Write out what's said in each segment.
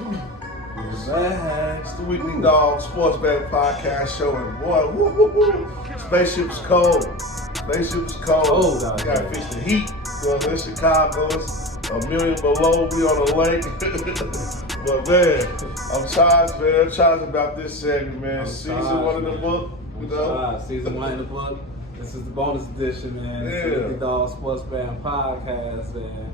Man, it's the Weekly Dog Sports Betting Podcast show, and boy, woo, woo, woo. Spaceship's cold. Spaceship's cold. Oh, you gotta fix the heat. So in Chicago, it's a million below. We on the lake. But man, I'm charged, man. I'm charged about this segment, man. Season 1 in the book. You know? Season 1 in the book. This is the bonus edition, man. It's the Weekly Dog Sports Betting Podcast, man.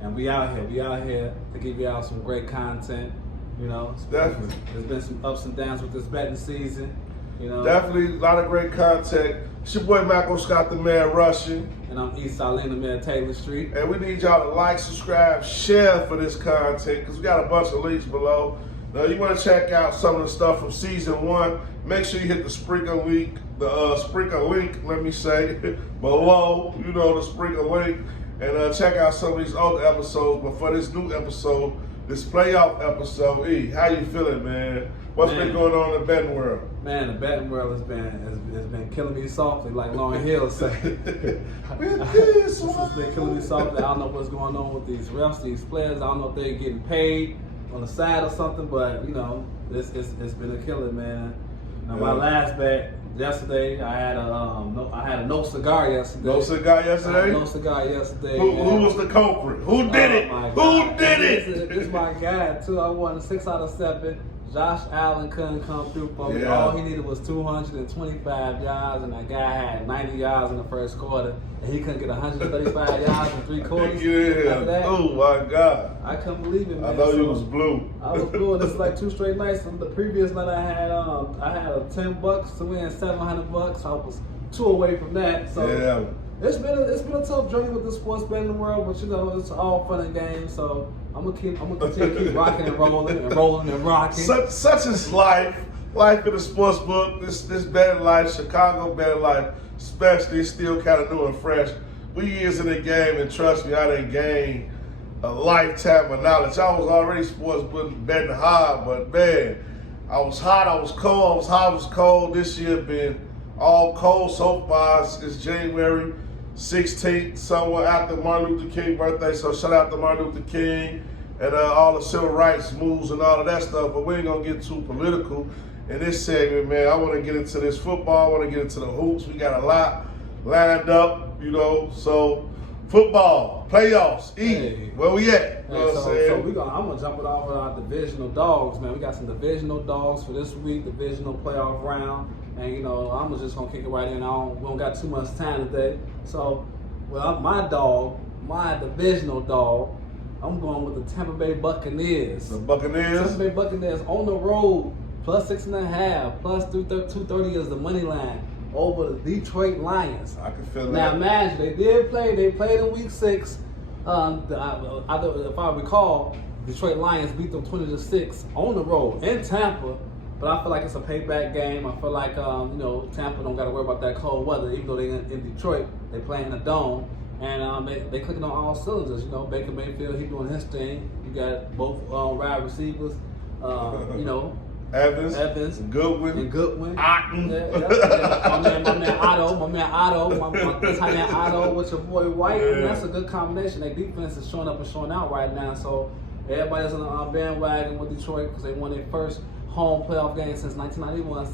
And we out here to give you out some great content. You know, Definitely. There's been some ups and downs with this betting season. You know, Definitely a lot of great content. It's your boy M.Scott E, Russian. And I'm East Salina, man, Taylor Street. And we need y'all to like, subscribe, share for this content because we got a bunch of links below. Now, you want to check out some of the stuff from season 1. Make sure you hit the Sprinkle link, let me say, below. You know, the Sprinkle link. And check out some of these old episodes. But for this new episode, this playoff episode, E, how you feeling, man? What's been going on in the betting world? Man, the betting world has been killing me softly, like Lauryn Hill said. This has been killing me softly. I don't know what's going on with these refs, these players. I don't know if they're getting paid on the side or something, but you know, it's been a killer, man. Now my last bet yesterday, I had a no cigar yesterday. No cigar yesterday? No cigar yesterday. Who was the culprit? Who did it? Who did it? This is my guy too. I won 6 out of 7. Josh Allen couldn't come through for me. Yeah. All he needed was 225 yards, and that guy had 90 yards in the first quarter, and he couldn't get 135 yards in 3 quarters. Yeah. Oh my God. I couldn't believe it, man. I know you was blue. I was blue, and this is like 2 straight nights. The previous night I had a $10 to win $700. I was 2 away from that. So yeah. It's been a tough journey with the sports betting world, but you know it's all fun and games. So I'm gonna continue to keep rocking and rolling and rocking. Such is life. Life in the sports book. This betting life, Chicago betting life, especially, still kind of new and fresh. We years in the game, and trust me, I done gained a lifetime of knowledge. I was already sports betting hard, but man, I was hot, I was cold, I was hot, I was cold. This year been all cold so far. It's January 16th, somewhere after Martin Luther King birthday. So shout out to Martin Luther King and all the civil rights moves and all of that stuff. But we ain't gonna get too political in this segment, man. I want to get into this football. I want to get into the hoops. We got a lot lined up, you know. So football, playoffs, where we at? You know what I'm saying? So I'm gonna jump it off with our divisional dogs, man. We got some divisional dogs for this week, divisional playoff round. And you know, I'm just gonna kick it right in. We don't got too much time today. So, my divisional dog, I'm going with the Tampa Bay Buccaneers. The Buccaneers? Tampa Bay Buccaneers on the road, plus 6.5, plus 230 is the money line over the Detroit Lions. I can feel that. Now imagine, they played in week 6. If I recall, Detroit Lions beat them 20-6 on the road in Tampa. But I feel like it's a payback game. I feel like Tampa don't got to worry about that cold weather, even though they in Detroit, they play in a dome, and they clicking on all cylinders. You know, Baker Mayfield, he doing his thing. You got both wide receivers. Evans, Goodwin, Otten. My man Otto, my tight end Otto with your boy White. Yeah. And that's a good combination. Their defense is showing up and showing out right now. So everybody's on the bandwagon with Detroit because they won their first home playoff game since 1991.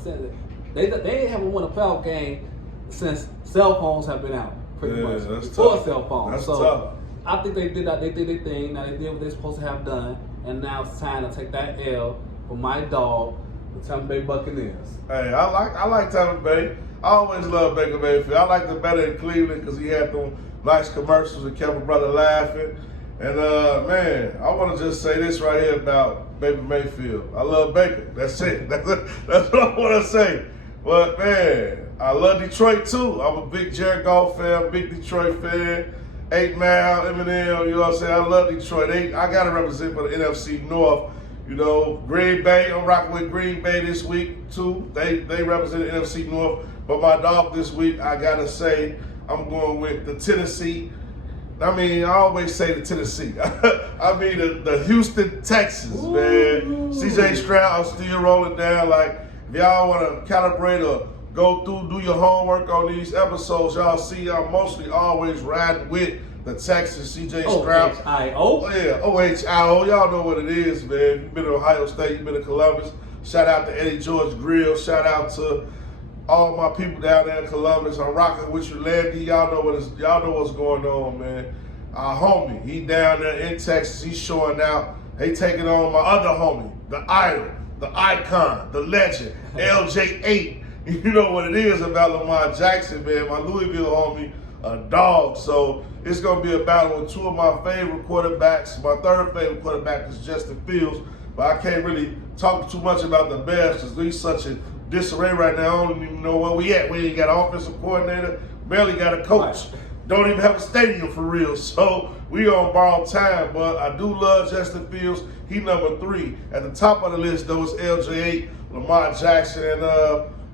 They haven't won a playoff game since cell phones have been out, pretty much. That's before tough. cell phones. That's so tough. I think they did that. They did their thing. Now they did what they're supposed to have done, and now it's time to take that L for my dog, the Tampa Bay Buccaneers. Hey, I like Tampa Bay. I always love Baker Mayfield. I like the better in Cleveland because he had them nice commercials that kept my brother laughing. And man, I want to just say this right here about Baker Mayfield. I love Baker. That's it. That's what I want to say. But man, I love Detroit too. I'm a big Jared Goff fan, big Detroit fan. 8 Mile, Eminem, you know what I'm saying? I love Detroit. I got to represent for the NFC North. You know, Green Bay, I'm rocking with Green Bay this week too. They represent the NFC North. But my dog this week, I got to say, I'm going with the Tennessee. I mean, I always say the Tennessee. I mean, the Houston Texans, man. CJ Stroud, I'm still rolling down. Like, if y'all want to calibrate or go through, do your homework on these episodes, y'all see I'm mostly always riding with the Texas, C.J. Stroud. OHIO? Oh, yeah, OHIO. Y'all know what it is, man. You've been to Ohio State, you've been to Columbus. Shout out to Eddie George Grill. Shout out to all my people down there in Columbus. I'm rocking with you, Landy. Y'all know what's going on, man. Our homie, he down there in Texas. He's showing out. They taking on my other homie, the idol, the icon, the legend, LJ8. You know what it is about Lamar Jackson, man. My Louisville homie, a dog. So it's going to be a battle with two of my favorite quarterbacks. My third favorite quarterback is Justin Fields, but I can't really talk too much about the Bears because they're such a disarray right now. I don't even know where we at. We ain't got an offensive coordinator, barely got a coach. Don't even have a stadium for real. So we on borrowed time, but I do love Justin Fields. He number 3. At the top of the list, though, is LJ8, Lamar Jackson, and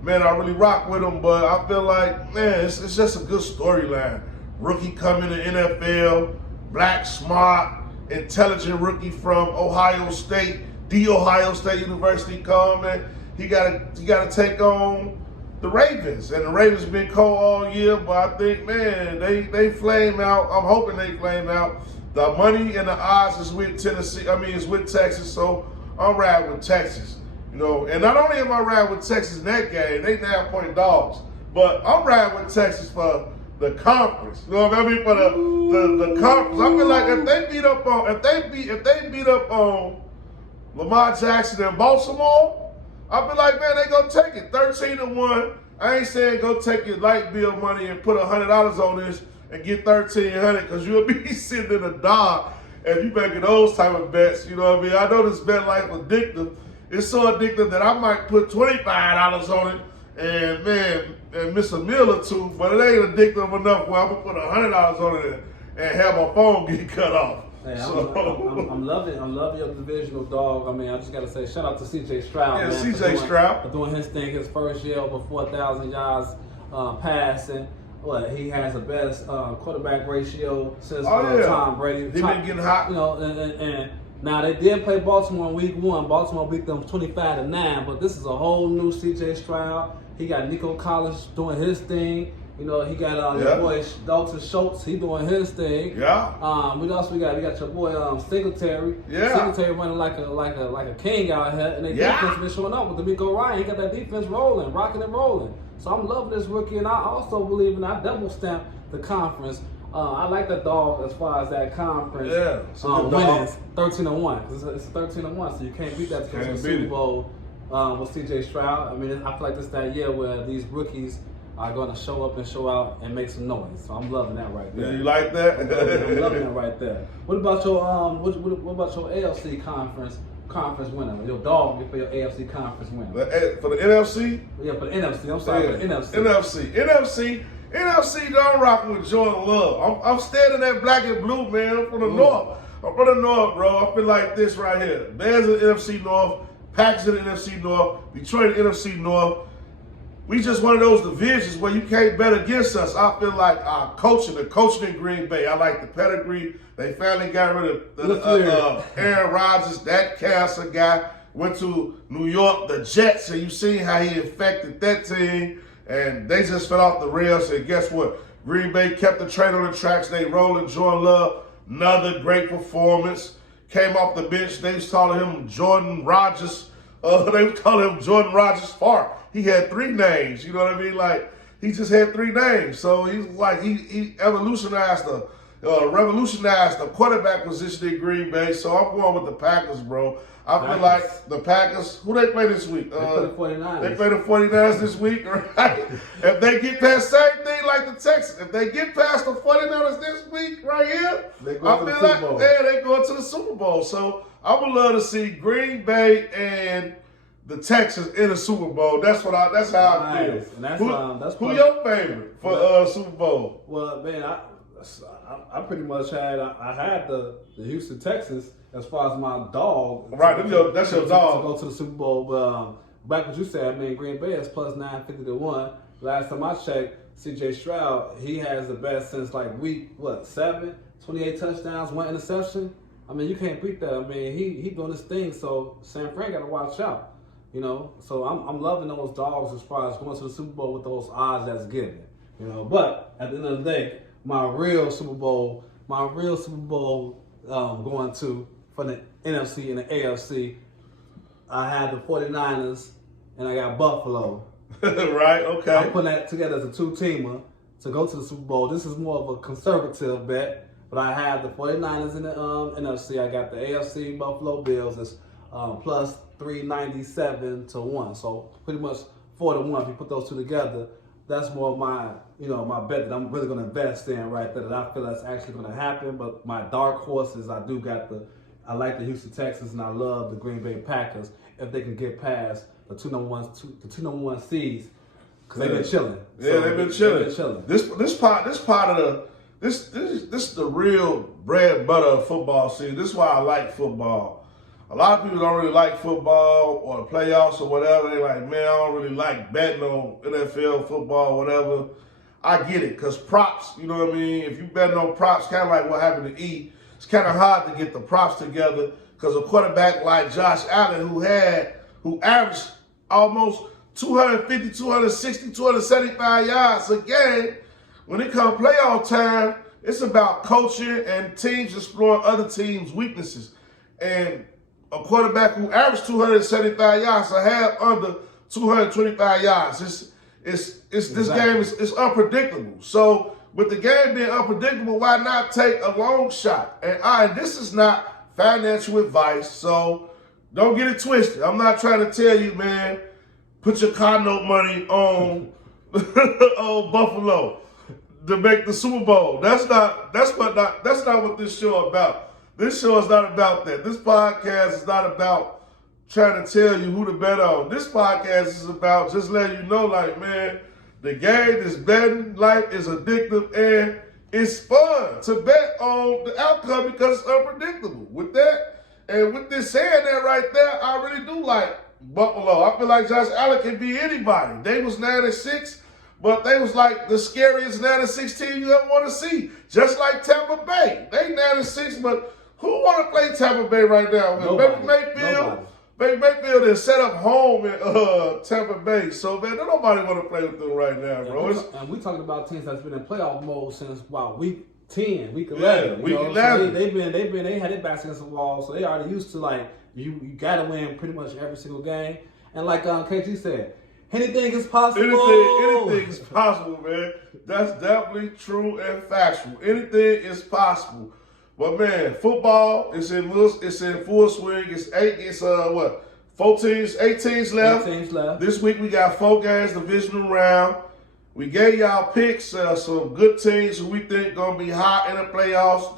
man, I really rock with him, but I feel like, man, it's just a good storyline. Rookie coming to NFL, black, smart, intelligent rookie from Ohio State, the Ohio State University coming. He gotta take on the Ravens, and the Ravens been cold all year, but I think, man, they flame out. I'm hoping they flame out. The money and the odds is with Tennessee. It's with Texas, so I'm riding with Texas. You know, and not only am I riding with Texas in that game, they 9-point dogs, but I'm riding with Texas for the conference. You know what I mean? For the conference. I feel like if they beat up on Lamar Jackson in Baltimore, I feel like, man, they gonna take it 13-1. I ain't saying go take your light bill money and put $100 on this and get $1,300 because you'll be sitting in the dark if you making those type of bets. You know what I mean? I know this bet life addictive. It's so addictive that I might put $25 on it and, man, and miss a meal or two, but it ain't addictive enough where I'm going to put $100 on it and have my phone get cut off. Hey, I'm loving your divisional dog. I just got to say, shout out to C.J. Stroud. Yeah, man, C.J. Stroud. For doing his thing, his first year over 4,000 yards passing. He has the best quarterback ratio since Tom Brady. He been getting hot. You know, and now they did play Baltimore in week 1. Baltimore beat them 25-9, but this is a whole new C.J. Stroud. He got Nico Collins doing his thing. You know, he got your boy Dalton Schultz. He doing his thing. Yeah. We got your boy Singletary. Yeah. Singletary running like a king out here, and they defense been showing up with D'Amico Ryan. He got that defense rolling, rocking and rolling. So I'm loving this rookie, and I also believe in I double stamp the conference. I like the dog as far as that conference winnings 13-1. It's 13-1, so you can't beat that to the Super Bowl with C.J. Stroud. I feel like this that year where these rookies are going to show up and show out and make some noise. So I'm loving that right there. Yeah, you like that? I'm loving that right there. What about your what about your AFC conference winner? Your dog for your AFC conference winner. For the NFC? Yeah, for the NFC. I'm sorry, for the NFC. NFC, I'm rocking with Jordan Love. I'm standing that black and blue, man. I'm from the North. I'm from the North, bro. I feel like this right here. Bears in the NFC North, Packers in the NFC North, Detroit in the NFC North. We just one of those divisions where you can't bet against us. I feel like our coaching in Green Bay. I like the pedigree. They finally got rid of Aaron Rodgers, that cancer guy. Went to New York, the Jets, and you seen how he infected that team. And they just fell off the rails. And guess what? Green Bay kept the train on the tracks. They rolling. Jordan Love, another great performance. Came off the bench. They was calling him Jordan Rodgers. They was calling him Jordan Rodgers Fart. He had 3 names. You know what I mean? Like, he just had 3 names. So he was like, he revolutionized the quarterback position in Green Bay. So I'm going with the Packers, bro. I feel like the Packers, who they play this week? They play the 49ers. They play the 49ers this week, right? If they get past, same thing like the Texans. If they get past the 49ers this week right here, they go to the Super Bowl. They go to the Super Bowl. So I would love to see Green Bay and the Texans in the Super Bowl. That's how I feel. And that's who your favorite for Super Bowl? Well, man, I pretty much had the Houston Texans as far as my dog. Right, that's your dog. To go to the Super Bowl. But back what you said, Green Bay is plus 950 to 1. Last time I checked, C.J. Stroud, he has the best since like week 7, 28 touchdowns, 1 interception. You can't beat that. He doing his thing. So San Fran got to watch out. You know, so I'm loving those dogs as far as going to the Super Bowl with those odds that's given. You know, but at the end of the day, my real Super Bowl my real Super Bowl going to from the NFC and the AFC, I had the 49ers and I got Buffalo. Right, okay. I'm putting that together as a two-teamer to go to the Super Bowl. This is more of a conservative bet, but I have the 49ers in the NFC. I got the AFC Buffalo Bills. It's plus 397 to 1. So pretty much 4 to 1. If you put those two together, that's more of my, my bet that I'm really going to invest in right there, that I feel that's actually going to happen. But my dark horses, I like the Houston Texans, and I love the Green Bay Packers if they can get past the two number one seeds, because they've been chilling. Yeah, they've been chilling. This part of this is the real bread and butter of football season. This is why I like football. A lot of people don't really like football or the playoffs or whatever. They're like, man, I don't really like betting on NFL, football, whatever. I get it, because props, you know what I mean? If you betting on props, kind of like what happened to E, it's kind of hard to get the props together, because a quarterback like Josh Allen, who averaged almost 250, 260, 275 yards a game, when it comes playoff time, it's about coaching and teams exploring other teams' weaknesses. And a quarterback who averaged 275 yards, a half under 225 yards. This game is unpredictable. So with the game being unpredictable, why not take a long shot? And this is not financial advice, so don't get it twisted. I'm not trying to tell you, man, put your car note money on Buffalo to make the Super Bowl. That's not what this show is about. This show is not about that. This podcast is not about trying to tell you who to bet on. This podcast is about just letting you know, like, man, the game is betting, life is addictive, and it's fun to bet on the outcome because it's unpredictable. With that, and with this saying that right there, I really do like Buffalo. I feel like Josh Allen can be anybody. They was 9-6, but they was like the scariest 9-6 team you ever want to see. Just like Tampa Bay. They 9-6, but who want to play Tampa Bay right now? Baker Mayfield is set up home in Tampa Bay. So, man, nobody want to play with them right now, bro. And we talking about teams that's been in playoff mode since, week 10, week 11. Yeah, week 11. So they had their backs against the wall, so they already used to, like, you got to win pretty much every single game. And like KG said, anything is possible. Anything is possible, man. That's definitely true and factual. Anything is possible. But man, football is in full swing. It's 8 teams left. 8 teams left. This week we got 4 games, divisional round. We gave y'all picks, some good teams who we think gonna be hot in the playoffs.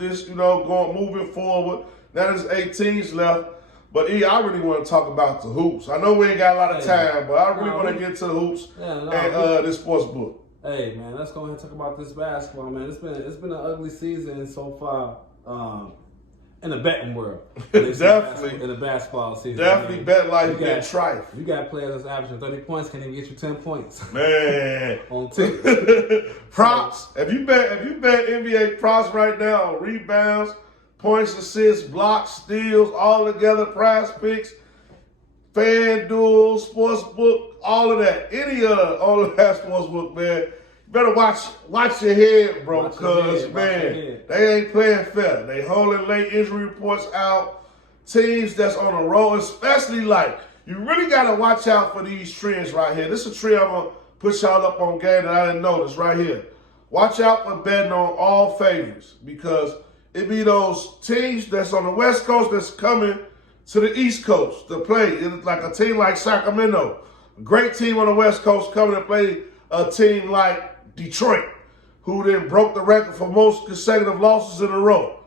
Moving forward. Now there's 8 teams left. But I really want to talk about the hoops. I know we ain't got a lot of time, but I really want to get to the hoops and this sports book. Hey man, let's go ahead and talk about this basketball, man. It's been an ugly season so far. In the betting world. Definitely. In the basketball season. Definitely bet like been trife. You got players that's averaging 30 points, can't even get you 10 points. Man. On tick. Props. If you bet NBA props right now on rebounds, points, assists, blocks, steals, all together, prize picks, FanDuel Sportsbook, all of that. All of that sportsbook, man. Better watch your head, bro, because, man, they ain't playing fair. They holding late injury reports out. Teams that's on a roll, especially you really got to watch out for these trends right here. This is a trend I'm going to put y'all up on game that I didn't notice right here. Watch out for betting on all favorites, because it be those teams that's on the West Coast that's coming to the East Coast to play. It's like a team like Sacramento, a great team on the West Coast coming to play a team like Detroit, who then broke the record for most consecutive losses in a row.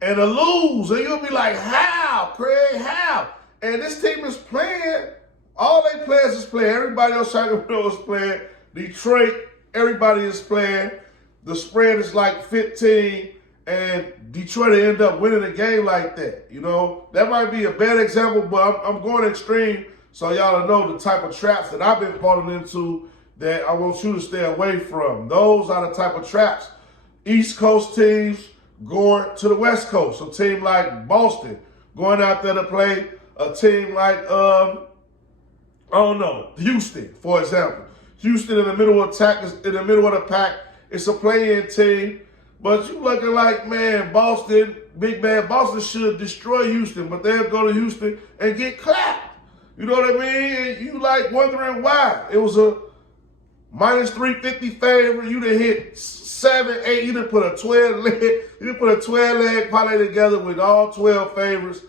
And to lose, and you'll be like, how, Craig, how? And this team is playing, all their players is playing. Everybody else Sacramento is playing. Detroit, everybody is playing. The spread is like 15, and Detroit end up winning a game like that. That might be a bad example, but I'm going extreme so y'all know the type of traps that I've been falling into that I want you to stay away from. Those are the type of traps. East Coast teams going to the West Coast. A team like Boston going out there to play a team like, Houston, for example. Houston in the middle of the pack. It's a play-in team. But you looking like, man, Boston, big man, Boston should destroy Houston, but they'll go to Houston and get clapped. You know what I mean? And you like wondering why. It was a minus 350 favorite. You done hit 7, 8. You done put a 12 leg. You done put a 12 leg parlay together with all 12 favorites,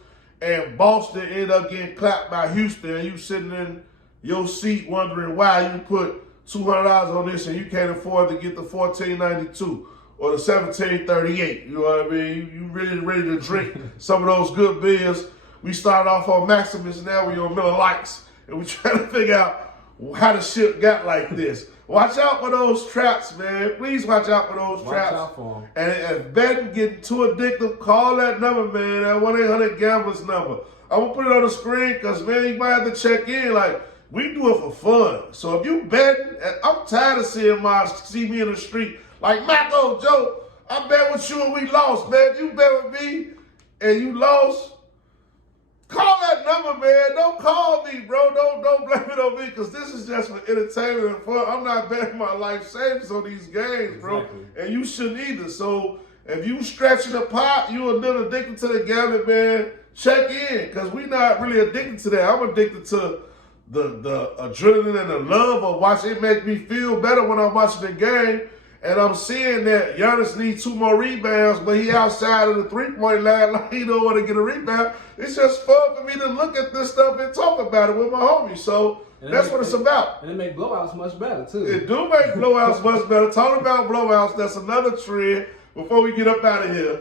and Boston ended up getting clapped by Houston. And you sitting in your seat wondering why you put $200 on this and you can't afford to get the $14.92 or the $17.38. You know what I mean? You really ready to drink some of those good beers. We started off on Maximus, now we on Miller Lights, and we trying to figure out how the ship got like this. Watch out for those traps, man. Please watch out for those traps. Watch out for them. And if betting getting too addictive, call that number, man. That 1-800-GAMBLERS number. I'm going to put it on the screen because, man, you might have to check in. Like, we do it for fun. So if you betting, I'm tired of see me in the street like, Marco, Joe, I bet with you and we lost, man. You bet with me and you lost. Call that number, man. Don't call me, bro. Don't blame it on me because this is just for entertainment and fun. I'm not betting my life savings on these games, bro. Exactly. And you shouldn't either. So if you stretching the pot, you a little addicted to the gambling, man, check in because we not really addicted to that. I'm addicted to the adrenaline and the love of watching. It makes me feel better when I'm watching the game. And I'm seeing that Giannis needs 2 more rebounds, but he outside of the three-point line like he don't want to get a rebound. It's just fun for me to look at this stuff and talk about it with my homies. So that's what it's about. And it make blowouts much better, too. It do make blowouts much better. Talking about blowouts, that's another trend before we get up out of here.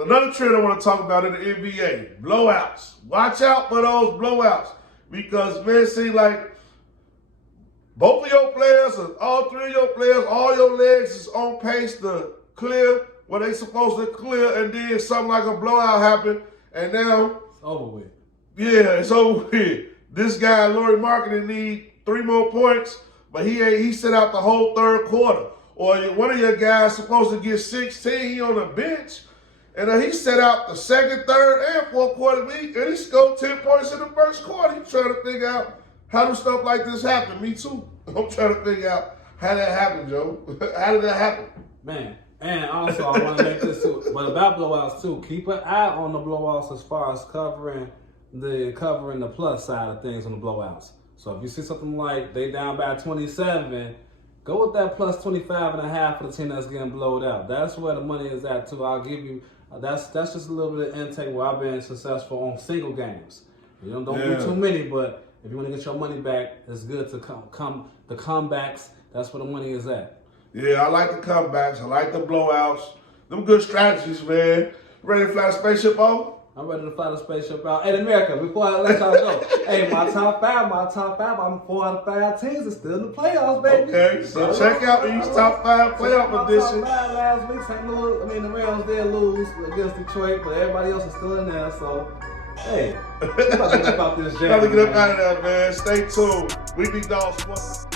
Another trend I want to talk about in the NBA, blowouts. Watch out for those blowouts because, man, see, like, both of your players, or all 3 of your players, all your legs is on pace to clear what they supposed to clear, and then something like a blowout happened, and now it's over with. Yeah, it's over with. This guy, Lauri Markkanen, need 3 more points, but he sit out the whole third quarter. Or one of your guys supposed to get 16, he on the bench, and he set out the second, third, and fourth quarter, and he scored 10 points in the first quarter. He trying to figure out how do stuff like this happen? Me too. I'm trying to figure out how that happened, Joe. How did that happen? Man, and also I want to make this too, but about blowouts too, keep an eye on the blowouts as far as covering the plus side of things on the blowouts. So if you see something like they down by 27, go with that plus 25.5 for the team that's getting blowed out. That's where the money is at too. I'll give you, that's just a little bit of intake where I've been successful on single games. You don't do too many, but if you want to get your money back, it's good to come the comebacks. That's where the money is at. Yeah, I like the comebacks. I like the blowouts. Them good strategies, man. Ready to fly the spaceship off? I'm ready to fly the spaceship out. Hey, America, before I let y'all go, hey, my top five, I'm 4 out of 5 teams are still in the playoffs, baby. Okay, so check out these top 5 playoff edition. Top 5 last week, the Rams did lose against Detroit, but everybody else is still in there, so hey, about to get up out this jam. Gotta get up out of there, man. Stay tuned. We be Dog Sports.